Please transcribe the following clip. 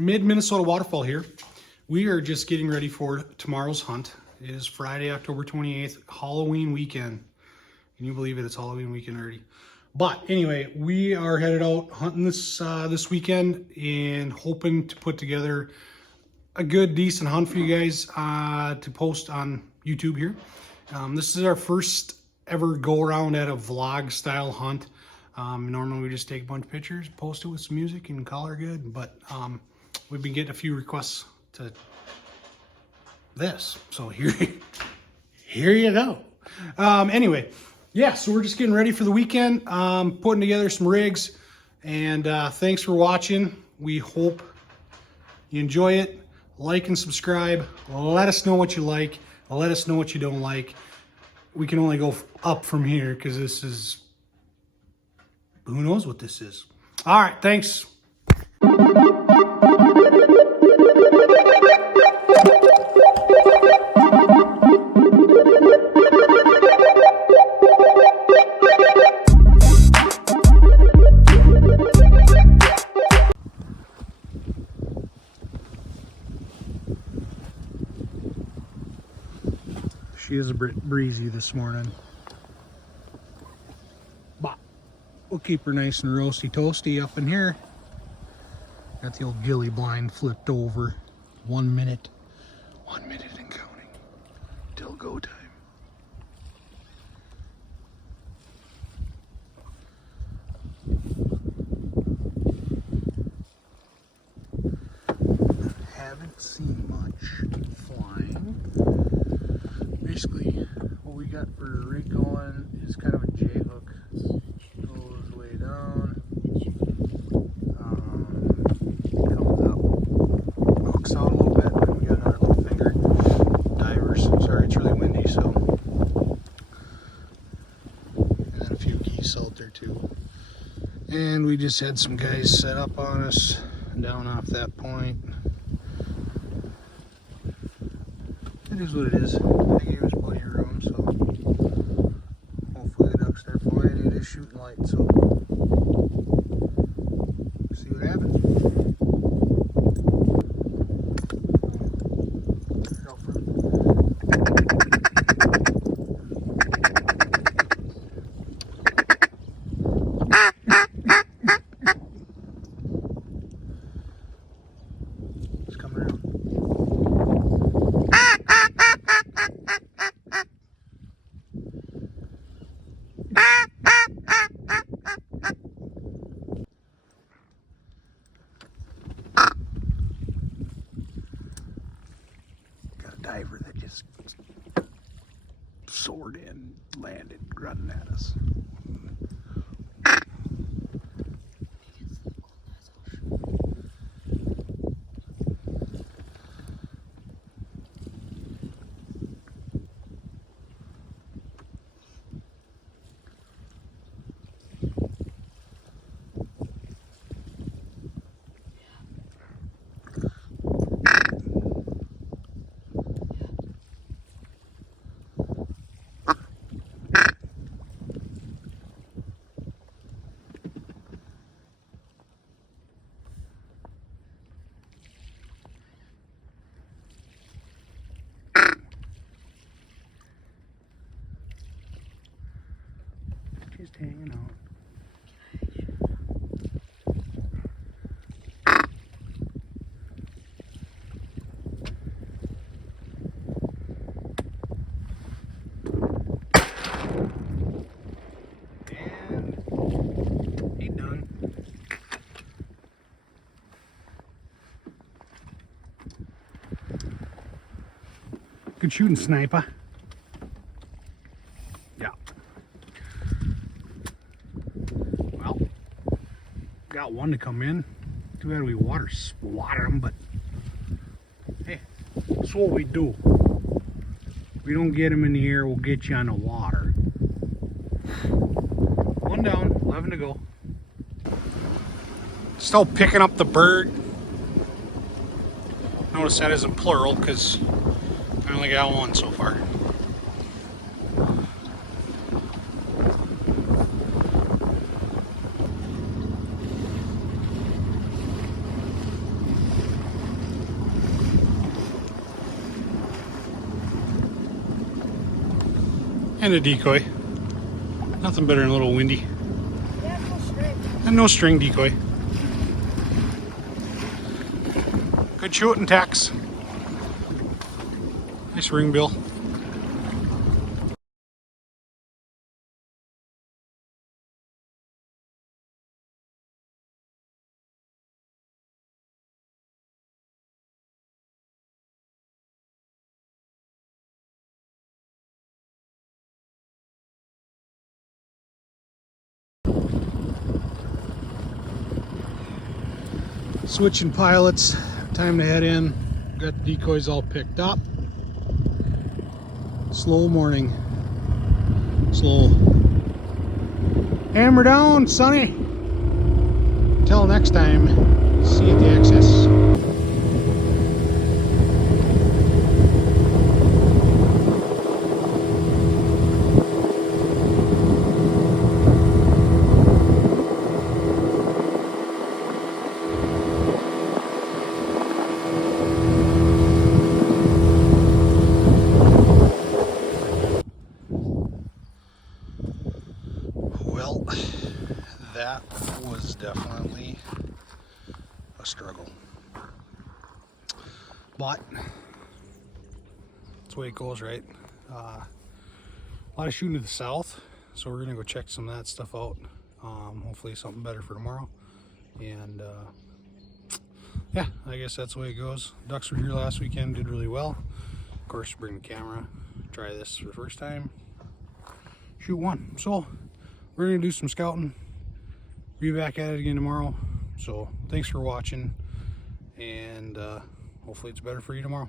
Mid-Minnesota Waterfowl here. We are just getting ready for tomorrow's hunt. It is Friday, October 28th, Halloween weekend. Can you believe it? It's Halloween weekend already. But anyway, we are headed out hunting this weekend and hoping to put together a good, decent hunt for you guys to post on YouTube here. This is our first ever go around at a vlog style hunt. Normally we just take a bunch of pictures, post it with some music and call her good. But we've been getting a few requests to this. So here you go. Anyway, yeah, so we're just getting ready for the weekend, putting together some rigs, and thanks for watching. We hope you enjoy it. Like and subscribe. Let us know what you like. Let us know what you don't like. We can only go up from here because this is, who knows what this is. All right, thanks. She is a bit breezy this morning, but we'll keep her nice and roasty toasty up in here. Got the old ghillie blind flipped over. 1 minute and counting till go time. Haven't seen much flying. Basically, what we got for a rig going is kind of a J hook. It goes way down, comes up, hooks out a little bit, and we got our little finger divers. Sorry, it's really windy, so. And then a few geese out there too. And we just had some guys set up on us down off that point. It is what it is. They gave us plenty of room, so hopefully the ducks start flying. It is shooting light, so see what happens. It's coming around. Diver that just soared in, landed, running at us. Just hanging out. And he done. Good shooting, sniper. Yeah. Well, got one to come in. Too bad we water splattered them, but hey, that's what we do. We don't get them in the air, we'll get you on the water. One down, 11 to go. Still picking up the bird. Notice that isn't plural because I only got one so far. And a decoy. Nothing better than a little windy. Yeah, no string. And no string decoy. Good shooting, Tex. Nice ring bill. Switching pilots, time to head in. Got the decoys all picked up. Slow morning. Slow. Hammer down, Sonny. Till next time, see you at the access. Well, that was definitely a struggle. But that's the way it goes, right? A lot of shooting to the south, so we're gonna go check some of that stuff out. Hopefully something better for tomorrow. And yeah, I guess that's the way it goes. Ducks were here last weekend, did really well. Of course, bring the camera, try this for the first time, shoot one. So we're gonna do some scouting, be back at it again tomorrow. So thanks for watching, and hopefully it's better for you tomorrow.